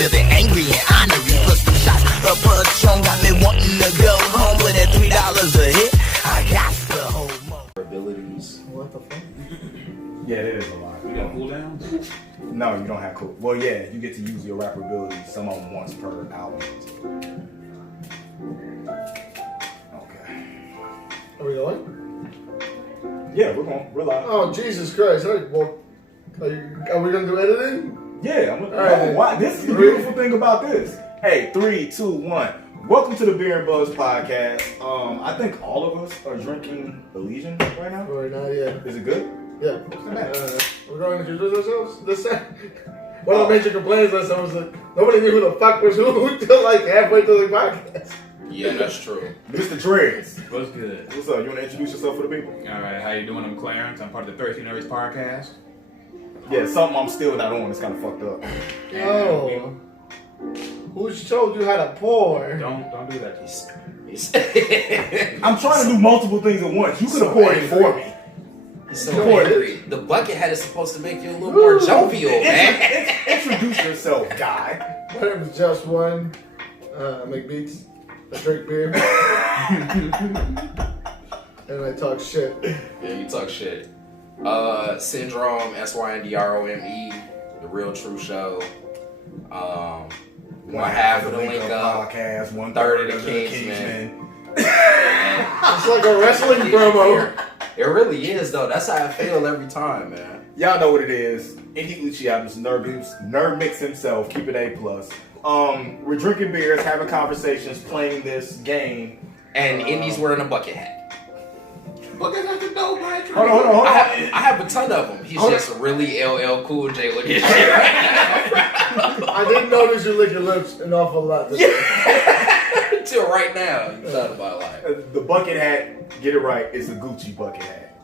feeling angry and honorary. Plus the shot of Patron got me wanting to go home with that $3 a hit. I got the whole abilities. What the fuck? Yeah, that is a lot. You got cooldowns? No, you don't have cool. Well, yeah, you get to use your rapper abilities. Some of them once per album. Okay. Are we going? Yeah, we're going. We're live. Oh, Jesus Christ. All right, well, are we going to do editing? Yeah, All right, why? This is the beautiful thing about this. Hey, 3, 2, 1. Welcome to the Beer and Buzz podcast. I think all of us are drinking Elysian right now. Right now, yeah. Is it good? Yeah. We're going to introduce ourselves this time. One of the major complaints last time was that nobody knew who the fuck was who until like halfway through the podcast. Yeah, that's true. Mr. Dreads. What's good? What's up? You want to introduce yourself for the people? All right, how you doing? I'm Clarence. I'm part of the Thirsty Nerds podcast. Yeah, something I'm still not on. It's kind of fucked up. Oh. Who told you how to pour? Don't do that. I'm trying to do multiple things at once. You could have poured it for me. So angry. The bucket hat is supposed to make you a little more jovial, man. Introduce yourself, guy. My name is Just One. I make beats. I drink beer. And I talk shit. Yeah, you talk shit. Syndrome, SYNDROME, The Real True Show. One half of the Link Up podcast, 1/3 of the Kingsman. It's like a wrestling promo. It really is, though. That's how I feel every time, man. Y'all know what it is. Indy Uchihab's Nerdmix himself. Keep it A+. We're drinking beers, having conversations, playing this game. And Indy's wearing a bucket hat. Bucket hat the dope, man. Hold on. I have a ton of them. He's just really LL Cool J looking shit right now. I didn't notice you lick your lips an awful lot. Until right now, you thought about life. The bucket hat, get it right, it's a Gucci bucket hat.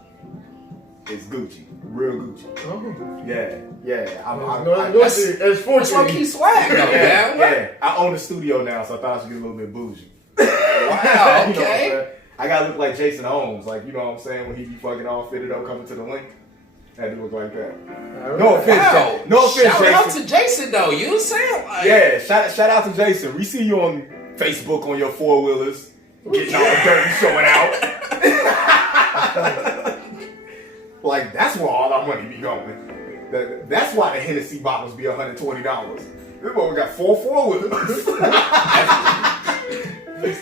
It's Gucci. Real Gucci. Oh. Yeah. It's 14. That's low-key swag, though, man. Yeah. I own a studio now, so I thought I should get a little bit bougie. Wow, You know what I'm okay. saying? I gotta look like Jason Holmes, like, you know what I'm saying, when he be fucking all fitted up coming to the link. I had to look like that. No offense, Wow. no offense, Shout out Jason. to Jason, though. You saying like... Yeah, shout out to Jason. We see you on Facebook on your four-wheelers, getting all the dirt and showing out. Like, that's where all our money be going. That's why the Hennessy bottles be $120. This boy got 4 four-wheelers.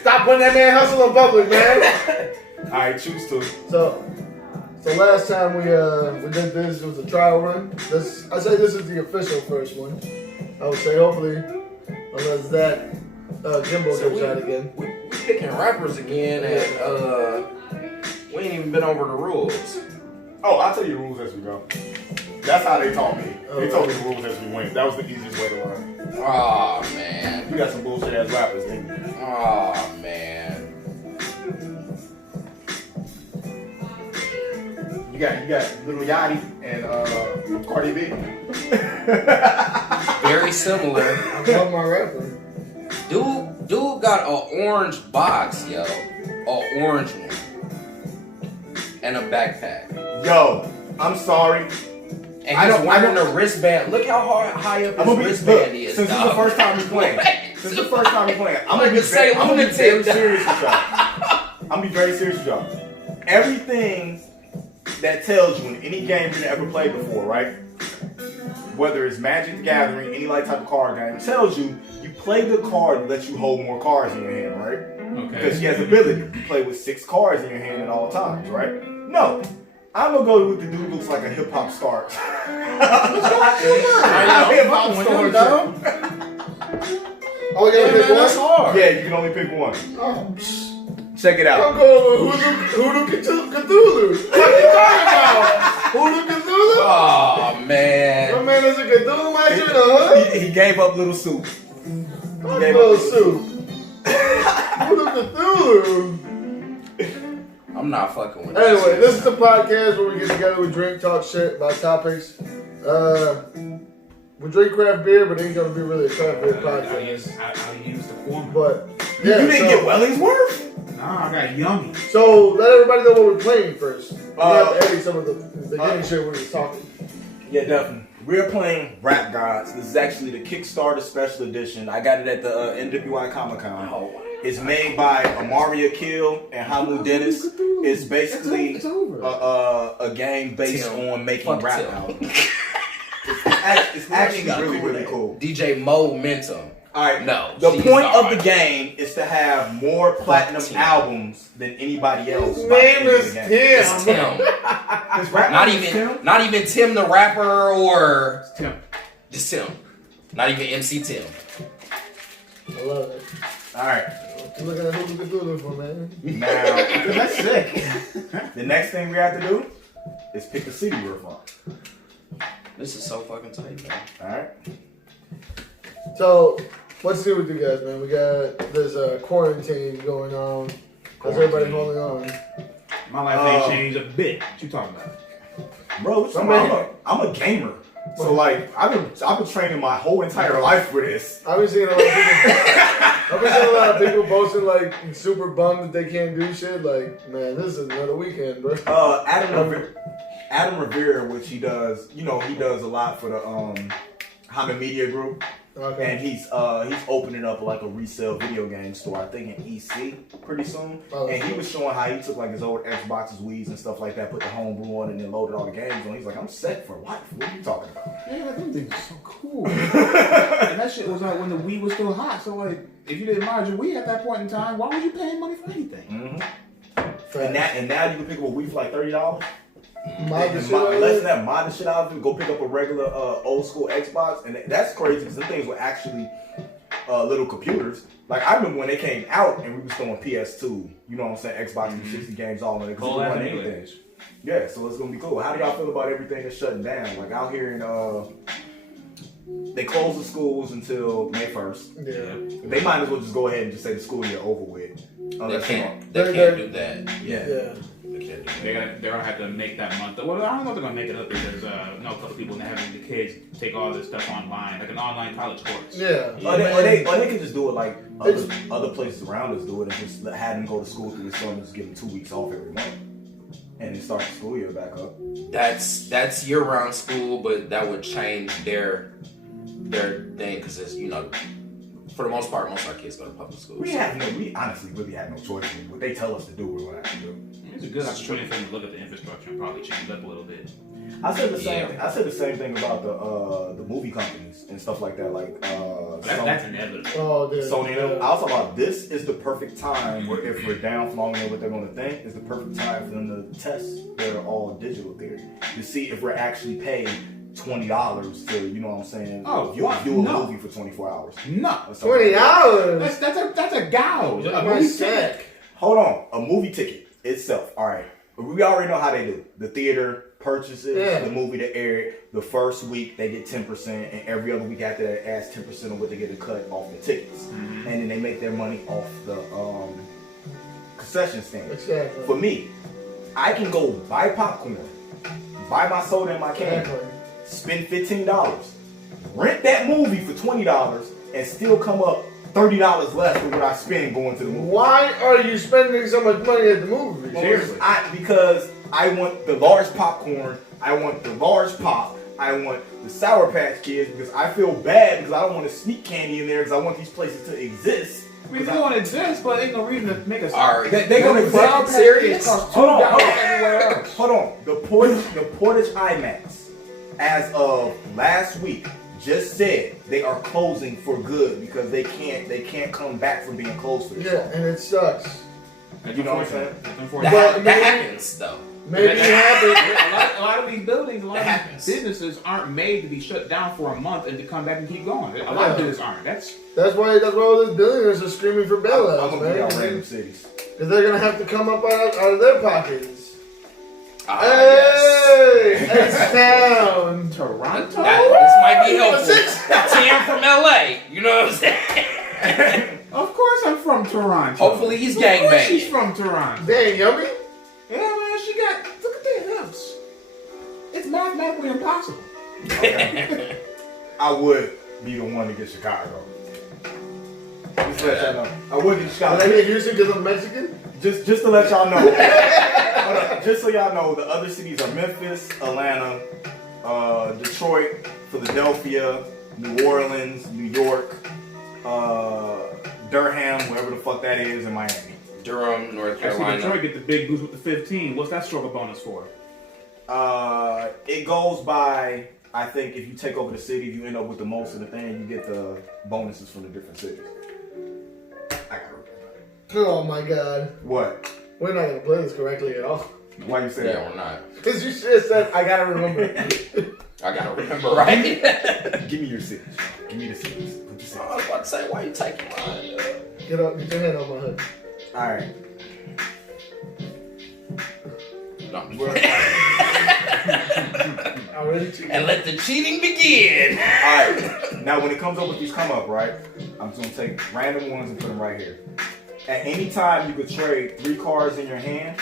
Stop putting that man hustle in public, man. I choose to. So last time we did this, it was a trial run. I say this is the official first one. I would say hopefully, unless that Jimbo gets out again. We picking rappers again, and we ain't even been over the rules. Oh, I'll tell you the rules as we go. That's how they taught me. They told me the rules as we went. That was the easiest way to learn. Oh man. You got some bullshit ass rappers, didn't you? Oh man. You got Lil Yachty and Cardi B. Very similar. I love my rapper. Dude got an orange box, yo. An orange one. And a backpack. Yo, I'm sorry. And he's wearing a wristband. Look how high up his wristband is. Since this is the first time we're playing. I'm gonna be very serious with y'all. Everything that tells you in any game you've ever played before, right? Whether it's Magic the Gathering, any like type of card game, tells you play the card that lets you hold more cards in your hand, right? Okay. Because she has ability. You play with 6 cards in your hand at all times, right? No. I'm gonna go with the dude who looks like a hip hop star. Hip hop star. Oh, you gotta pick one? That's hard. Yeah, you can only pick one. Oh. Check it out. I'm going with Hoodoo Cthulhu. What are you talking about? Hoodoo Cthulhu? Oh man. My man is a Cthulhu master in the hood? He gave up Little Soup. Little Soup. Hoodoo Cthulhu. I'm not fucking with Anyway, this is the podcast where we get together, we drink, talk shit about topics. We drink craft beer, but it ain't gonna be really a craft beer podcast. I used the former. But You didn't get Wellingsworth? Nah, I got yummy. So let everybody know what we're playing first. We have to edit some of the beginning shit when we was talking. Yeah, definitely. We're playing Rap Gods. This is actually the Kickstarter special edition. I got it at the NWI Comic Con. Oh, wow. It's made by Amaria Kill and Hamu Dennis. It's basically a game based on making rap albums. It's actually really, really cool. DJ Momentum. Alright, no. The point of the game is to have more platinum albums than anybody else. His name is Tim. It's Tim. Not even Tim the rapper or It's Tim. Just Tim. Not even MC Tim. I love it. Alright. Look at who we could do this for, man. Now, That's sick. the next thing we have to do is pick the city we're from. This is so fucking tight, man. Alright? So, what's new with you guys, man? We got this quarantine going on. How's everybody holding on? My life ain't changed a bit. What you talking about? Bro, I'm a gamer. So like I've been training my whole entire life for this. I've been seeing a lot of people posting like super bummed that they can't do shit. Like, man, this is another weekend, bro. Adam Rivera, which he does a lot for the Hammond Media Group. Okay. And he's opening up like a resale video game store, I think in EC pretty soon. Oh, and he was showing how he took like his old Xboxes, Wii's and stuff like that, put the homebrew on, and then loaded all the games on. He's like, I'm set for life. What are you talking about? Yeah, them things are so cool. And that shit was like when the Wii was still hot. So like, if you didn't mind your Wii at that point in time, why was you paying money for anything? Mm-hmm. And now you can pick up a Wii for like $30. Mod the shit out of Less it. than that, mod the shit out of it. Go pick up a regular old school Xbox, and that's crazy because them things were actually little computers. Like I remember when they came out and we was throwing PS2, you know what I'm saying, Xbox 360 games all in it because it wasn't anything. Yeah, so it's gonna be cool. How do y'all feel about everything that's shutting down? Like out here in they close the schools until May 1st. Yeah. They might as well just go ahead and just say the school year over with. They can't do that. Yeah. They're gonna have to make that month. Well, I don't know if they're gonna make it up because a couple of people having the kids take all this stuff online, like an online college course. Yeah. Or they can just do it like other places around us do it and just have them go to school through the summer and just give them 2 weeks off every month. And then start the school year back up. That's year-round school, but that would change their thing because it's for the most part, most of our kids go to public schools. We honestly really have no choice. What they tell us to do, we're gonna have to do. It's a good opportunity for them to look at the infrastructure and probably change it up a little bit. I said the same thing about the movie companies and stuff like that. Like That's inevitable. Oh, dude. Sony. I was talking about this is the perfect time where if we're down for long and know what they're going to think, is the perfect time for them to test their all digital theory to see if we're actually paying $20 to, you know what I'm saying? Oh, you do a movie for 24 hours. No, $20. That's a gouge. A My movie sack. ticket. Hold on, a movie ticket itself. All right, we already know how they do. The theater purchases the movie to air it. The first week they get 10%, and every other week after that, adds 10% of what they get to cut off the tickets, and then they make their money off the concession stand. Exactly. For me, I can go buy popcorn, buy my soda in my can. Exactly. Spend $15, rent that movie for $20, and still come up $30 less than what I spend going to the movie. Why are you spending so much money at the movie? Seriously. Because I want the large popcorn, I want the large pop, I want the Sour Patch Kids because I feel bad because I don't want to sneak candy in there because I want these places to exist. We don't exist, but ain't no reason to make us. They're gonna exist. Serious? Hold on. The Portage IMAX, as of last week, just said they are closing for good because they can't come back from being closed for this. Yeah, and it sucks. You know what I'm saying? That happens though. Maybe it happens. A lot of these buildings, a lot of happens. these businesses aren't made to be shut down for a month and to come back and keep going. A lot of businesses aren't. That's why all those billionaires are screaming for bailouts, I'm gonna be out man. random cities. Because they're gonna have to come up out of their pockets. Yes. Hey, H-Town. Toronto. This might be helpful. Tim from LA. You know what I'm saying? Of course, I'm from Toronto. Hopefully he's Of course gangbanging. she's from Toronto. Dang, yummy. Yeah, man, she got. Look at their hips. It's mathematically impossible. Okay. I would be the one to get Chicago. Just to let y'all know. I would get Chicago. Are they in Houston because I'm Mexican? Just to let y'all know. Hold on. Just so y'all know, the other cities are Memphis, Atlanta, Detroit, Philadelphia, New Orleans, New York, Durham, wherever the fuck that is, and Miami. Durham, North Actually, Carolina. Detroit get the big boost with the 15. What's that struggle bonus for? It goes by, I think, if you take over the city, if you end up with the most of the thing, you get the bonuses from the different cities. I gotta remember. Oh my god. What? We're not gonna play this correctly at all. Why you say Yeah, that? we're not. Because you just said, I gotta remember. I gotta remember, right? Give me your cities. Give me the cities. Put your cities. I was about to say, why you taking mine? Get your hand off my hood. Alright. No. Already cheating. And let the cheating begin. Alright. Now, when it comes up with these come up, right? I'm just gonna take random ones and put them right here. At any time, you could trade 3 cards in your hand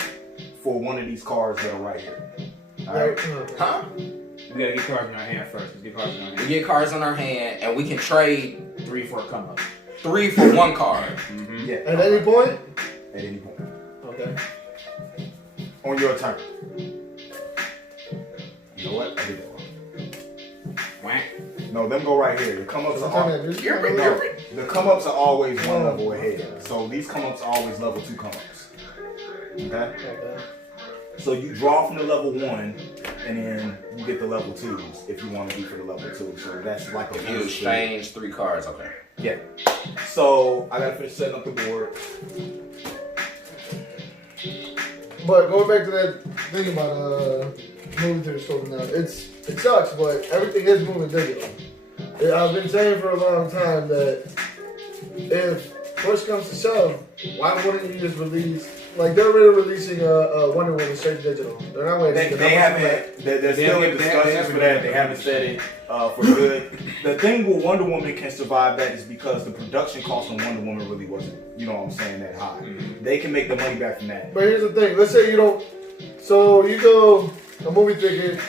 for one of these cards that are right here. Alright? Huh? We gotta get cards in our hand first. Let's get cards in our We hand. get cards in our hand, and we can trade 3 for a come up. 3 for 1 card. Mm-hmm. Yeah. At any point? At any point. Okay. On your turn. You know what? I did that wrong. Whack. No, them go right here. The come ups So are tell me all, that this- no, the come ups are always one level ahead. So these come ups are always level 2 come ups. Okay? Okay. So you draw from the level 1, and then you get the level 2s if you want to be for the level 2. So that's like a You exchange 3 cards, okay. Yeah. So I gotta finish setting up the board. But going back to that thing about moving to the store now, it sucks, but everything is moving digital. I've been saying for a long time that if push comes to shove, why wouldn't you just release? Like they're already releasing a Wonder Woman straight digital. They're not waiting. They haven't. They're still in discussions for that. They haven't said it for good. The thing with Wonder Woman can survive that is because the production cost on Wonder Woman really wasn't, you know what I'm saying, that high. Mm-hmm. They can make the money back from that. But here's the thing. Let's say you don't. So you go a movie ticket.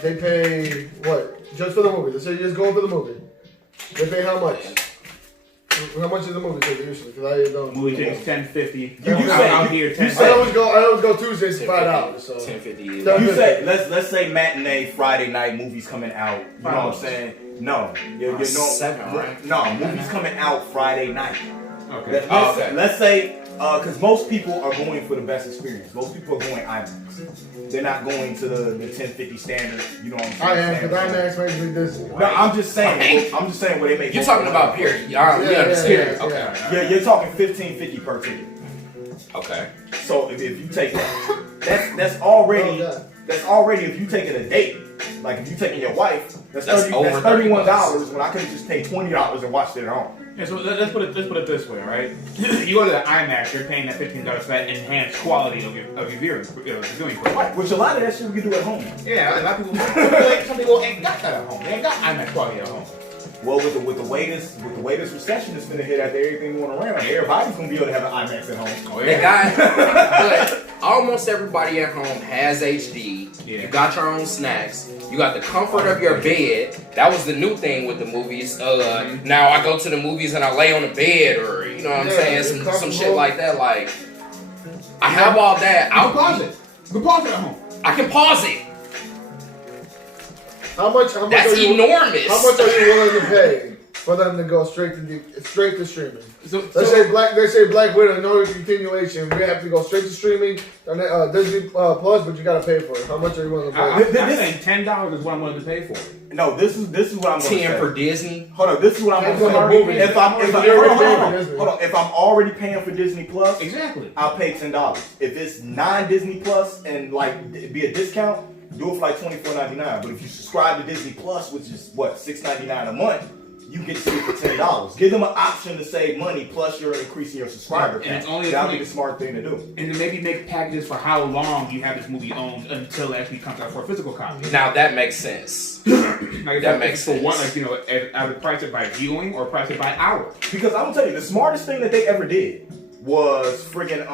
They pay what? Just for the movie. Let's say you just go for the movie. They pay how much? How much is the movie ticket usually? Because I don't. Movie tickets $10.50. You say- out here $10. I always go Tuesdays for $5. So. $10.50. You say let's say matinee Friday night movies coming out. You know what I'm saying? No, you know, 7, right? No, movies coming out Friday night. Okay. Let's say because most people are going for the best experience. Most people are going IMAX. They're not going to the 1050 standard. You know what I'm saying? I am because IMAX makes me Disney. No, I'm just saying. I'm just saying where they make. You're talking about period. All right, we understand. yeah. Okay. Yeah, you're talking $15.50 per ticket. Okay. So if you take that, that's already Oh, that's already if you taking a date. Like if you taking your wife, that's over $31 when I could have just paid $20 and watched it at home. Yeah, so let's put it this way, right? You go to the IMAX, you're paying that $15 for that enhanced quality of your viewing equipment. Right, which a lot of that shit we can do at home. Yeah, a lot of people. Some people ain't got that at home. They ain't got IMAX quality at home. Well, with the way this recession is gonna hit after everything going around, everybody's gonna be able to have an IMAX at home. Oh, They got, but almost everybody at home has HD. Yeah. You got your own snacks. You got the comfort of your bed. That was the new thing with the movies. Now I go to the movies and I lay on the bed, or you know what I'm saying, some shit like that. Like I have all that. You can pause it. You can pause it at home. I can pause it. How much That's are you, enormous. How much are you willing to pay for them to go straight to streaming? So, They say Black Widow, in order to continuation, we have to go straight to streaming on Disney Plus, but you gotta pay for it. How much are you willing to pay? I'm saying $10 is what I'm willing to pay for it. No, this is what I'm gonna 10 say. for Disney. Hold on, this is what I'm That's gonna what say. I'm moving. If I'm hold on, if I'm already paying for Disney Plus, Exactly. I'll pay $10. If it's non-Disney Plus and like it'd be a discount, do it for like $24.99. But if you subscribe to Disney Plus, which is what $6.99 a month, you get to see it for $10. Give them an option to save money, plus you're increasing your subscriber And count. it's only That'll be the smart thing to do. And then maybe make packages for how long you have this movie owned until it actually comes out for a physical copy. Now that makes sense. Like That makes for one, sense. like either price it by viewing or price it by hour. Because I'm gonna tell you, the smartest thing that they ever did was friggin'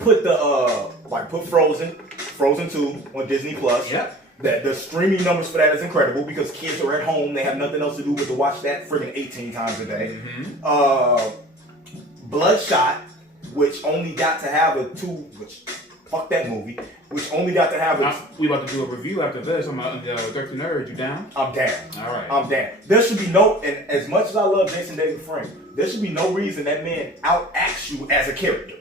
put put Frozen 2 on Disney Plus. Yep. That the streaming numbers for that is incredible because kids are at home, they have nothing else to do but to watch that friggin' 18 times a day. Mm-hmm. Bloodshot, which only got to have which Fuck that movie. Which only got to have We about to do a review after this. I'm Dirty Nerd. You down? I'm down. All right. I'm down. There should be no, and as much as I love Jason David Frank, there should be no reason that man out-acts you as a character.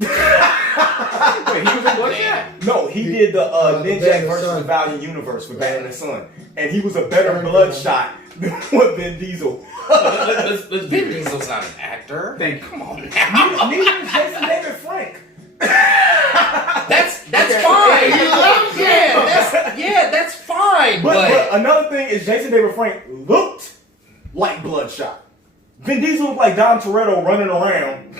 Wait, he was in Bloodshot? No, he did the Ninja Batman versus Son. the Valiant Universe with Batman and Son. And he was a better Bloodshot than what Vin Diesel. Let's be Vin real. Diesel's not an actor. Thank you. Come on now. Neither is Jason David Frank. That's Okay. fine. He loves That's fine. But another thing is Jason David Frank looked like Bloodshot. Vin Diesel looked like Dom Toretto running around.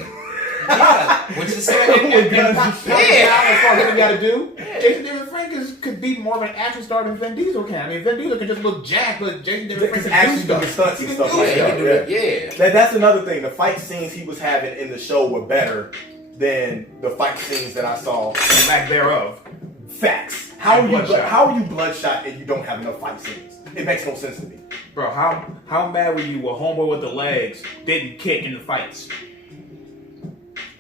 yeah, which is With guns and shit. As far as what we got to do, Jason David Frank could be more of an action star than Vin Diesel can. I mean, Vin Diesel can just look jacked, but Jason David Frank Because can actually do do the stuff. stunts and stuff like Yeah, that. he can do that. Yeah. That's another thing. The fight scenes he was having in the show were better than the fight scenes that I saw. Lack thereof. Facts. How are Bloodshot. you Bloodshot and you don't have enough fight scenes? It makes no sense to me. Bro, how mad were you when Homeboy with the legs didn't kick in the fights?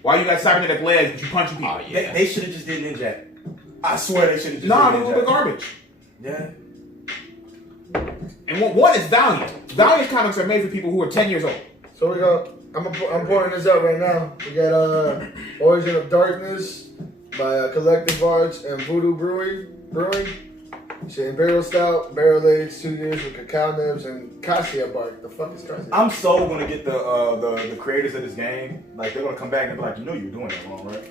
Why you got cybernetic legs but you punching people? Oh, yeah. They should have just did Ninja. I swear they should have just Nah, did they Ninja. were garbage. Yeah. And one is Valiant. Valiant comics are made for people who are 10 years old. So we got. I'm pouring this out right now. We got Origin of Darkness by Collective Arts and Voodoo Brewing. It's an Imperial Stout, barrel aged 2 years with cacao nibs and cassia bark. The fuck is cassia? I'm so gonna get the creators of this game. Like they're gonna come back and be like, you know you were doing that wrong, right?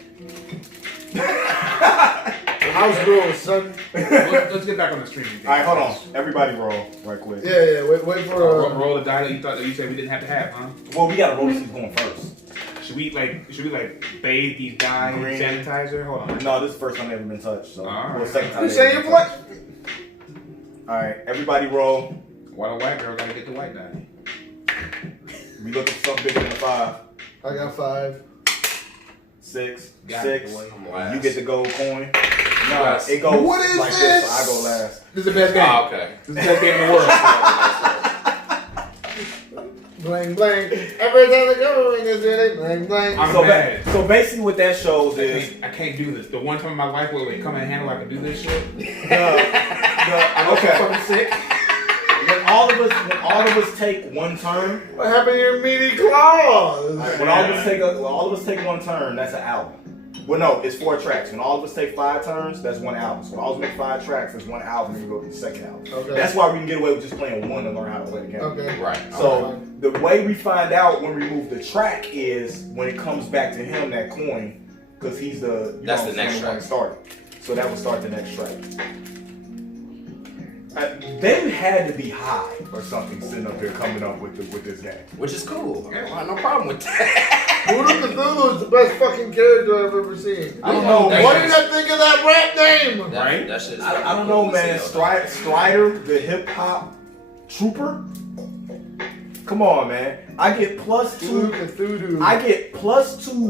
House rules, son. Let's get back on the streaming thing. All right, hold on. Everybody roll right quick. Yeah. Wait for. Roll the die that you said we didn't have to have, huh? Well, we gotta roll this going first. Should we bathe these die in Green. sanitizer? Hold on. No, this is the first time they've ever been touched. So, All right. well, second time. You they've say been you touched. what? All right, everybody roll. Why the white girl gotta get the white die? We looking for something bigger than a 5. I got 5. 6. Got 6. it, boy. I'm last. You get the gold coin. No, Yes. it goes What is like this? this. So I go last. This is the best game. Oh, okay. This is the best game in the world. Bling bling. Every time they go in this city, bling bling. I'm So, mad. so basically, what that shows is I can't do this. The one time in my life where they come and handle I can do this shit. okay. Fucking sick. When all of us take one turn. What happened to your meaty claws? When all of us take one turn, that's an album. Well, no, it's 4 tracks. When all of us take 5 turns, that's 1 album. So when all of us make 5 tracks, that's 1 album, and you go to the second album. Okay. That's why we can get away with just playing one and learn how to play the game. Okay. Right. So the way we find out when we remove the track is when it comes back to him that coin, because he's the That's the next track. started. So that would start the next track. They had to be high or something sitting up there coming up with this game. Which is cool. I don't have no problem with that. Voodoo Cthulhu is the best fucking character I've ever seen. I don't know. That Why shit's- did I think of that rap name? Right? That shit's I don't know, man. Strider, the hip hop trooper. Come on, man. I get Voodoo +2. Cthulhu. I get +2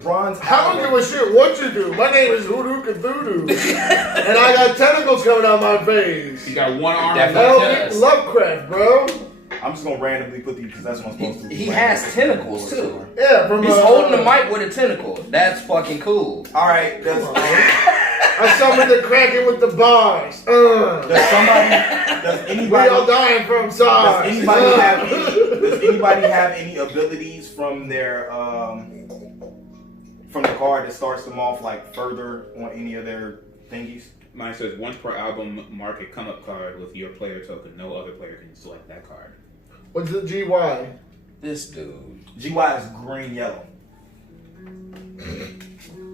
bronze. I don't give a shit what you do. My name is Voodoo Cthulhu. And I got tentacles coming out my face. You got one arm. Definitely. Hell, does. Lovecraft, bro. I'm just gonna randomly put these because that's what I'm supposed to do. He has tentacles too. Yeah, from He's holding the mic with a tentacle. That's fucking cool. All right. I summoned the Kraken with the bars. Does We anybody all dying from SARS. does anybody have any abilities from their from the card that starts them off like further on any of their thingies? Mine says once per album, mark a come up card with your player token. No other player can select that card. What's the GY? This dude. GY is green yellow.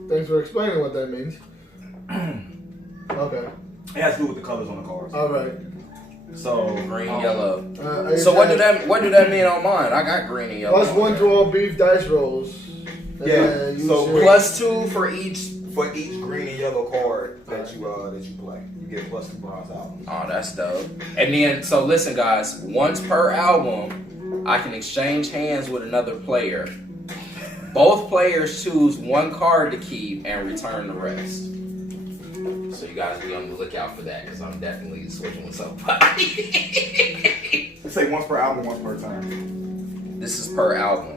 Thanks for explaining what that means. Okay. It has to do with the colors on the cards. All right. So Green, yellow. I So what do have that mean on mine? I got green and yellow. +1 to all beef dice rolls. Yeah, You so should- +2 for each. for each green and yellow card that you play, you get +2 bronze albums. Oh, that's dope. And then, so listen, guys. Once per album, I can exchange hands with another player. Both players choose 1 card to keep and return the rest. So you guys be on the lookout for that, because I'm definitely switching with somebody. Let's say once per album, once per turn. This is per album.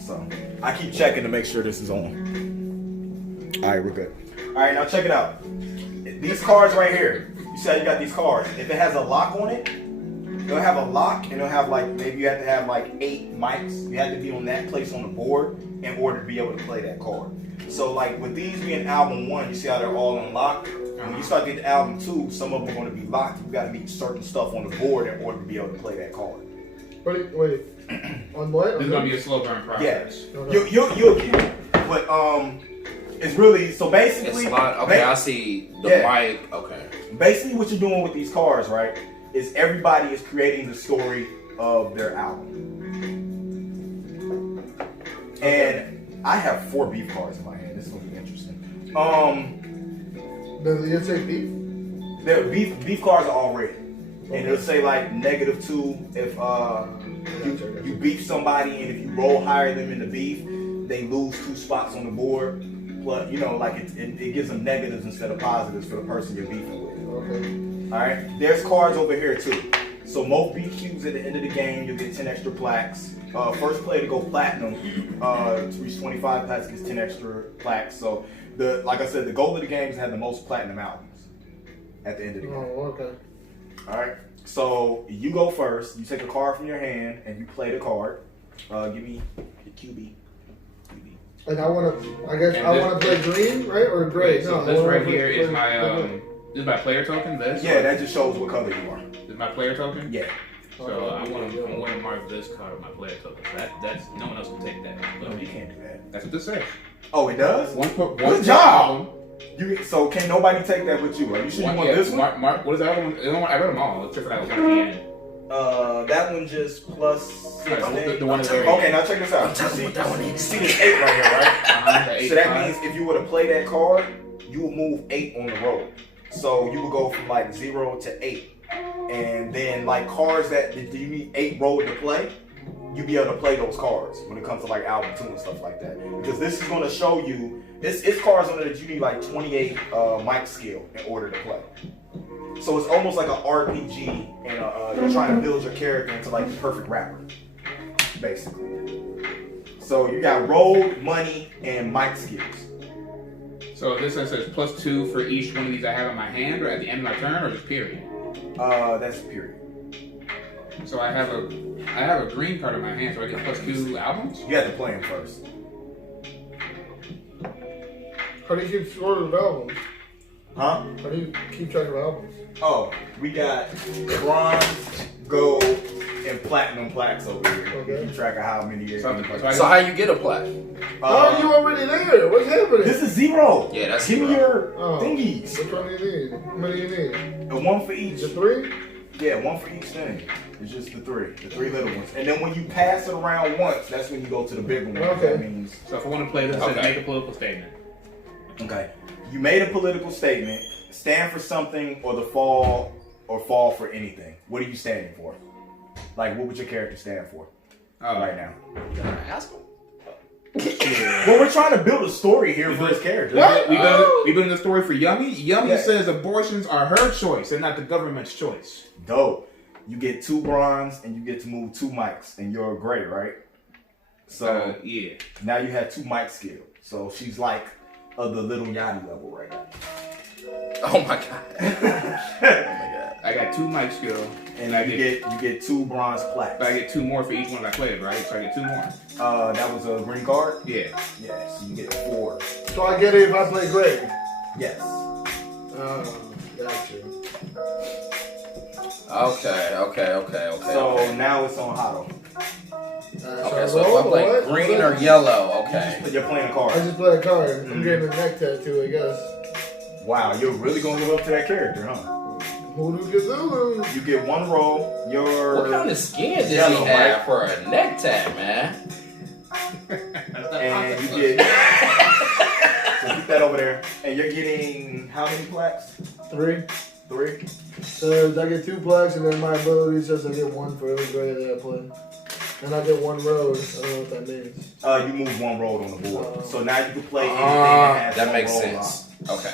So I keep checking to make sure this is on. All right, we're good. All right, now check it out. These cards right here. You said you got these cards. If it has a lock on it, it'll have a lock, and it'll have like, maybe you have to have like 8 mics. You have to be on that place on the board in order to be able to play that card. So like with these being album 1, you see how they're all unlocked? When you start getting album 2, some of them are going to be locked. You got to meet certain stuff on the board in order to be able to play that card. Wait. On what? This is gonna be a slow burn process. Yeah, you'll get it. But it's really, so basically. It's a lot. Okay, I see the mic. Okay. Basically, what you're doing with these cards, right, is everybody is creating the story of their album. And I have 4 beef cards in my hand. This is gonna be interesting. Does it say beef? The beef cards are all red. And it'll say like -2 if you beef somebody, and if you roll higher than them in the beef, they lose 2 spots on the board. Plus, you know, like it gives them negatives instead of positives for the person you're beefing with. Okay. All right. There's cards over here too. So most beef cubes at the end of the game, you'll get 10 extra plaques. First player to go platinum to reach 25 plaques gets 10 extra plaques. So like I said, the goal of the game is to have the most platinum albums at the end of the game. Oh, okay. All right. So you go first. You take a card from your hand and you play the card. Give me the QB. And I want to play green, right, or gray? Wait, so no, this right here is my player token. This. Yeah, that just shows what color you are. This is my player token. Yeah. So I'm gonna mark this card with my player token. That's no one else can take that. No, you can't do that. That's what this says. Oh, it does? One Good job. So can nobody take that with you? Are you sure you want this one? Mark, what is the other one? I read them all. Except for that one at the end. That one just plus 6. The one Okay, now check this out. See this 8 right here, right? So that means if you were to play that card, you will move 8 on the road. So you would go from like 0 to 8. And then like cards that you need 8 road to play, you'll be able to play those cards when it comes to like album 2 and stuff like that. Because this is going to show you, it's cards on there that you need like 28 mic skill in order to play. So it's almost like an RPG, and you're trying to build your character into like the perfect rapper, basically. So you got road, money, and mic skills. So this says +2 for each one of these I have in my hand, or at the end of my turn, or just period? That's period. So I have a green card in my hand, so I get +2 albums? You have to play them first. How do you keep score of albums? Huh? How do you keep track of albums? Oh, we got bronze, gold, and platinum plaques over here. Okay. You keep track of how many years. So how you get a plaque? Oh, you already there. What's happening? This is 0. Yeah, that's Give me zero. your thingies. Which one do you need? How many do you need? And 1 for each. The 3? Yeah, 1 for each thing. It's just the 3 little ones. And then when you pass it around once, that's when you go to the bigger one. Okay. That means. So if I want to play this, it says make a political statement. Okay. You made a political statement. Stand for something or fall for anything. What are you standing for? Like, what would your character stand for right now? Ask him. Well, we're trying to build a story here for his character. We building a story for Yummy. Yummy says abortions are her choice and not the government's choice. Dope. You get 2 bronze and you get to move 2 mics, and you're gray, right? So yeah. Now you have 2 mic skill. So she's like of the Little Yachty level right now. Oh my god. I got 2 mic skill, and you get 2 bronze plaques. But I get 2 more for each one I played, right? So I get 2 more. That was a green card. Yeah. Yeah. So you get 4. So I get it if I play gray. Yes. Gotcha. Okay. So now it's on Hotto. Okay, so if I play green or yellow, okay. You're playing a card. I just play a card. I'm getting a neck tattoo, I guess. Wow, you're really going to live up to that character, huh? Hoodoo Gazoo. You get 1 roll. What kind of skin does yellow, he have right? for a neck tat, man? And you get... So keep that over there. And you're getting how many plaques? 3. 3? So I get 2 plaques, and then my ability says I get 1 for every gray that I play. And I get 1 road. I don't know what that means. You move 1 road on the board. So now you can play anything that has that 1 makes roll sense. Okay.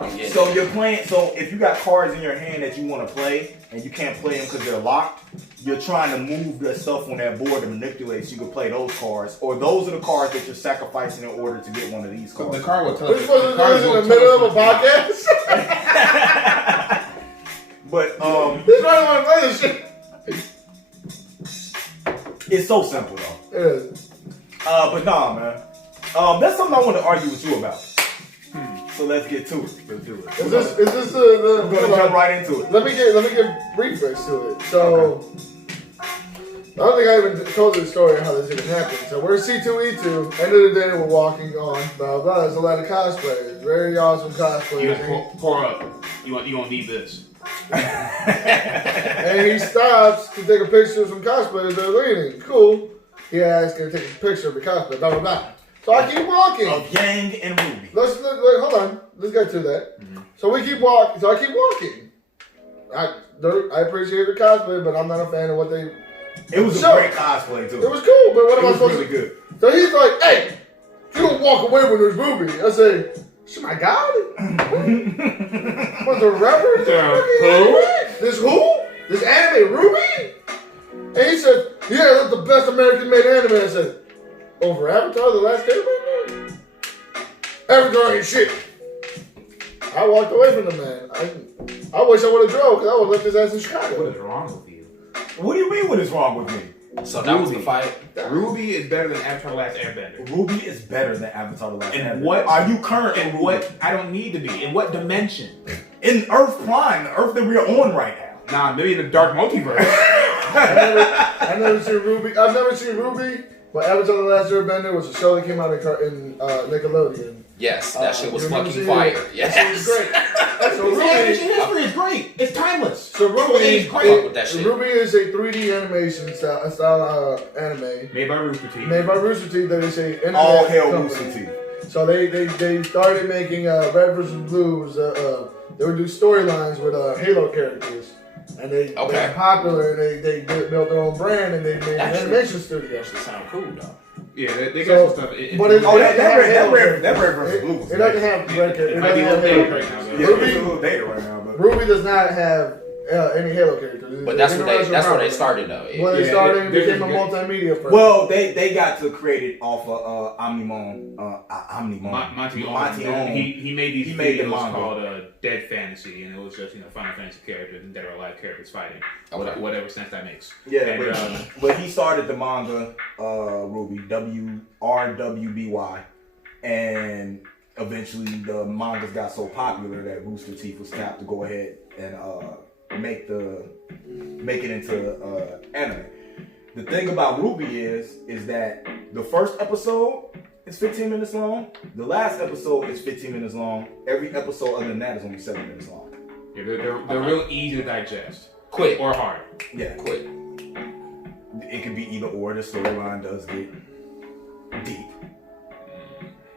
I'm getting So it. you're playing. So if you got cards in your hand that you want to play and you can't play them because they're locked, you're trying to move the stuff on that board to manipulate so you can play those cards, or those are the cards that you're sacrificing in order to get one of these cards. The card will tell We're us. supposed to The do card this in will the tell middle us of a what's going on. podcast? But This right want to play this shit. it's so simple though. It is. But nah, man. That's something I want to argue with you about. So let's get to it. Let's do it. Is this the We're gonna jump right into it. Let me get briefings to it. So I don't think I even told you the story of how this even happened. So we're C2E2. End of the day, we're walking on. Blah blah. There's a lot of cosplayers. Very awesome You cosplayers. gotta pour up. You won't need this. And he stops to take a picture of some cosplayers that are leaning. Cool. He asks, "Can I take a picture of the cosplay?" Blah blah blah. So I keep walking. Of Yang and Ruby. Let's hold on. Let's get to that. So we keep walking. So I keep walking. I appreciate the cosplay, but I'm not a fan of what they. It was a great cosplay too. It was cool, but what am I It was supposed really to? good. So he's like, "Hey, you don't walk away when there's Ruby." I say, "Oh my God, what's the reference? Who? This who? This anime Ruby?" And he said, "Yeah, that's the best American-made anime." I said, "Over Avatar: The Last Airbender? Avatar ain't shit." I walked away from the man. I wish I would have drove because I would have left his ass in Chicago. What is wrong with you? What do you mean? What is wrong with me? So that was the fight. Ruby is better than Avatar: The Last Airbender. Ruby is better than Avatar: The Last And Airbender. what are you current? And what I don't need to be. In what dimension? In Earth Prime, the Earth that we're on right now. Nah, maybe in the dark multiverse. I've never seen Ruby. I've never seen Ruby, but Avatar: The Last Airbender was a show that came out in Nickelodeon. Yes, that shit was you remember fucking seeing fire. it? Yes. That shit was great. So The animation Ruby, history is great. It's timeless. so Ruby, It's Fuck great. with that shit. Ruby is a 3D animation style anime Made by Rooster Teeth. made by Rooster Teeth. That is a internet All hail company. Rooster Teeth. So they started making Red vs. Blue. They would do storylines with Halo characters, and they got popular. And they built their own brand, and they made an Actually- animation studio. Actually sound cool though. Yeah, they So, got some stuff. but it- Oh, it that doesn't Red have versus Blue was It doesn't nice. have red. It It might be doesn't a have little Halo dated right characters. now, Yeah, though. it's a little dated right now, but Ruby does not have any Halo characters. But that's where they International started though. When they Yeah, started, it there's became a a- multimedia person. well, they got to create it off of Omnimon. Monty Monty Ohm. Ohm. He made these He made the videos manga. called Dead Fantasy, and it was just Final Fantasy characters and dead or alive characters fighting. Okay. Whatever sense that makes. Yeah, And, but he started the manga Ruby WRWBY, and eventually the mangas got so popular that Rooster Teeth was tapped to go ahead and make it into anime. The thing about Ruby is that the first episode is 15 minutes long. The last episode is 15 minutes long. Every episode other than that is only 7 minutes long. yeah, they're real easy to digest. Quick. Or hard. Yeah, Quick. it could be either or. The storyline does get deep.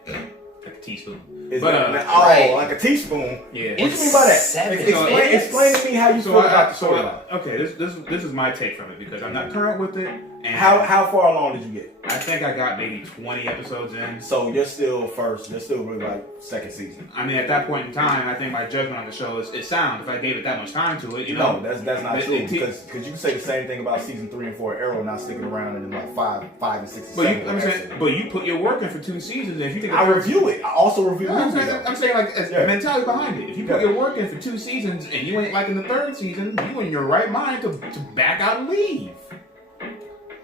Like a teaspoon. Is But, that, right. like a teaspoon. Yeah. What do you mean by that? Seven Explain to me how you feel about the so storyline. okay, this is my take from it because I'm not current with it. And How far along did you get? I think I got maybe 20 episodes in. So you're still really like second season. I mean, at that point in time, I think my judgment on the show is sound. If I gave it that much time to it, you know. No, that's not It- true it- because you can say the same thing about season 3 and 4 Arrow not sticking around and then like 5 and 6 and But 7. you, I'm saying, but you put your work in for 2 seasons, and if you think I review it. I also review No, movies. I'm saying like as the mentality behind it. If you put Yeah. your work in for 2 seasons and you ain't liking the 3rd season, you in your right mind to back out and leave.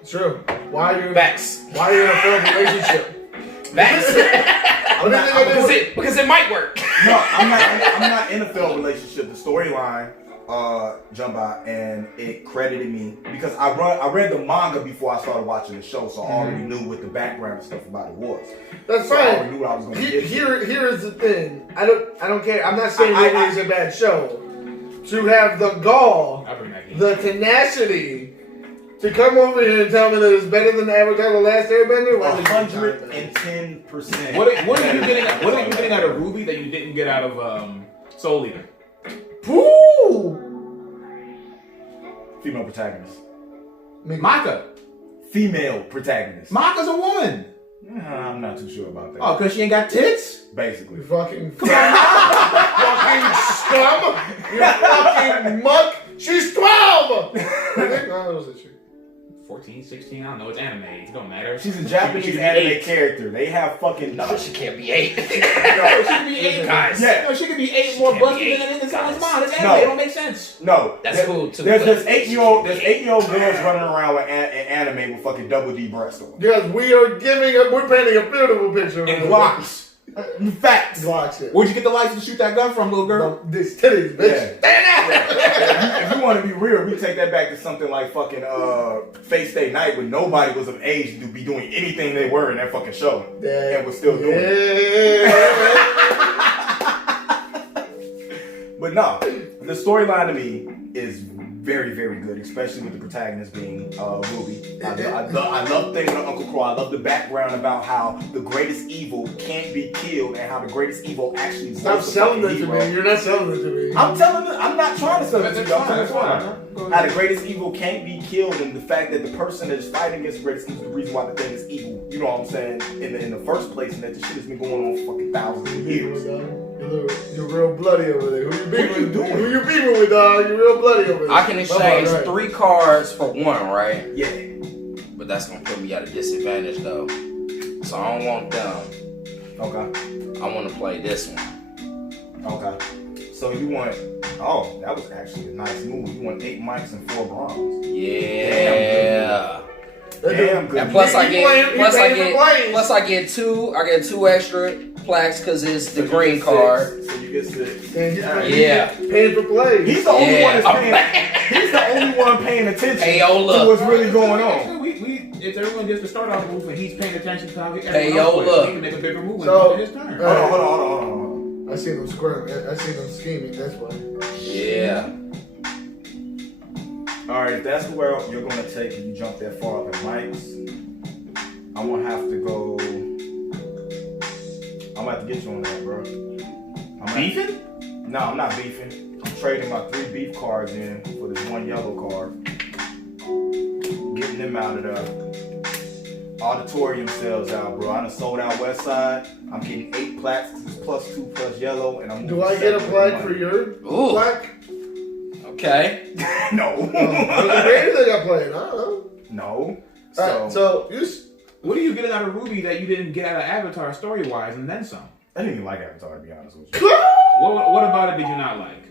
True. Why are you Facts. Why are you in a failed relationship? Facts. What did they do? because it might work. No, I'm not in a failed relationship. The storyline jumped out and it credited me because I read the manga before I started watching the show, so I already knew what the background and stuff about it was. That's So I already fine. knew what I was going to get. Here is the thing. I don't care. I'm not saying Ruby is a bad show. To have the gall, I'll bring that in. the tenacity to come over here and tell me that it's better than Avatar: The Last Airbender. Why did you tell me that? 110%. What are you getting out of Ruby that you didn't get out of Soul Eater? Pooh! Female protagonist. Maka. Female protagonist. Maka's a woman. I'm not too sure about that. Oh, because she ain't got tits? Basically. You fucking fucking scum. You fucking muck. She's 12. How old is she? 14, 16, I don't know. It's anime. It don't matter. She's a Japanese anime character. They have fucking... No, she can't be 8. No, she can be 8. Guys. Yeah. No, she can be 8 more busty than in someone's mom. It's anime. It don't make sense. No. That's cool, too. There's 8-year-old girls running around with anime with fucking double D breasts on. Because we're painting a beautiful picture. And Glocks. Facts. Glocks, yeah. Where'd you get the license to shoot that gun from, little girl? No, this titties, bitch. If you want to be real, we take that back to something like fucking Face Day Night when nobody was of age to be doing anything they were in that fucking show. Yeah. And was still doing it. But no, the storyline to me is very, very good, especially with the protagonist being Ruby. I love things with Uncle Crow. I love the background about how the greatest evil can't be killed and how the greatest evil actually is. Stop selling it to me. You're not selling it to me. I'm telling you, I'm not trying to sell it to you. That's fine. How the greatest evil can't be killed, and the fact that the person that is fighting against the greatest evil is the reason why the thing is evil. You know what I'm saying? In the first place, and that the shit has been going on for fucking thousands of years. You're real bloody over there. Who you beefing with, dog? You're real bloody over there. I can exchange 3 cards for 1, right? Yeah. But that's gonna put me at a disadvantage though. So I don't want them. Okay. I want to play this one. Okay. So you want? Oh, that was actually a nice move. You want 8 mics and 4 bronze. Yeah. Damn good. And plus I get 2 extra plaques because it's the green card. So you get 6. Yeah. Paying for play. He's the only one that's paying. He's the only one paying attention to what's really going on. If everyone gets to start off move and he's paying attention to how he can make a bigger move when it's his turn. Hold on. I seen them squirming. I seen them scheming. That's why. Yeah. All right, if that's the route you're gonna take and you jump that far up in mics, I'm gonna have to go. I'm gonna have to get you on that, bro. Beefing? No, I'm not beefing. I'm trading my 3 beef cards in for this 1 yellow card. Getting them out of the auditorium sales out, bro. I done sold out West Side. I'm getting 8 plaques. This is +2 plus yellow, and I'm. Do I get a plaque for your plaque? Okay. No. What they got playing? I don't know. No. So you. What are you getting out of Ruby that you didn't get out of Avatar story-wise, and then some? I didn't even like Avatar, to be honest with you. What about it did you not like?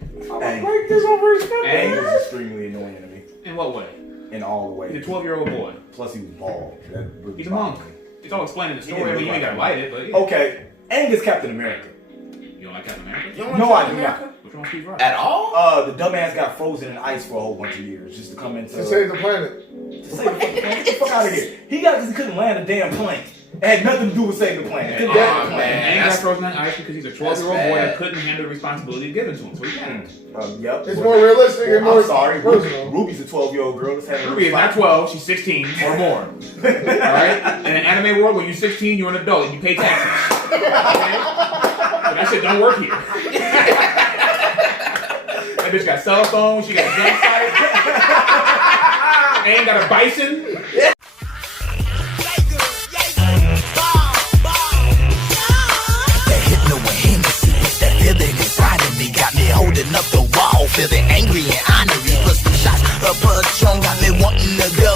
Break this over his Aang was extremely annoying to me. In what way? In all the ways. He's a 12-year-old boy. Plus he was bald. That really He's a monk. It's all explained in the story. I mean, you ain't gotta like it, but yeah. Okay. Aang is Captain America. You don't like Captain America? No, I do not. Which one's Steve Rogers? At all? The dumbass got frozen in ice for a whole bunch of years just to come into. To save the planet. To save the fucking planet. Get the fuck out of here. He got because he couldn't land a damn plane. It had nothing to do with saving the planet. Man, Aang got frozen in ice because he's a 12-year-old boy that couldn't handle the responsibility given to him, so he panicked. Yep. It's more realistic and more. I'm sorry. personal. Ruby's a 12-year-old girl. Ruby is not 12, she's 16 or more. Alright? In an anime world, when you're 16, you're an adult and you pay taxes. Okay? But that shit don't work here. That bitch got cell phone, she got a gun sight. Aang got a bison. Holding up the wall, feeling angry and honorary. Plus some shots of Patron got me wanting to go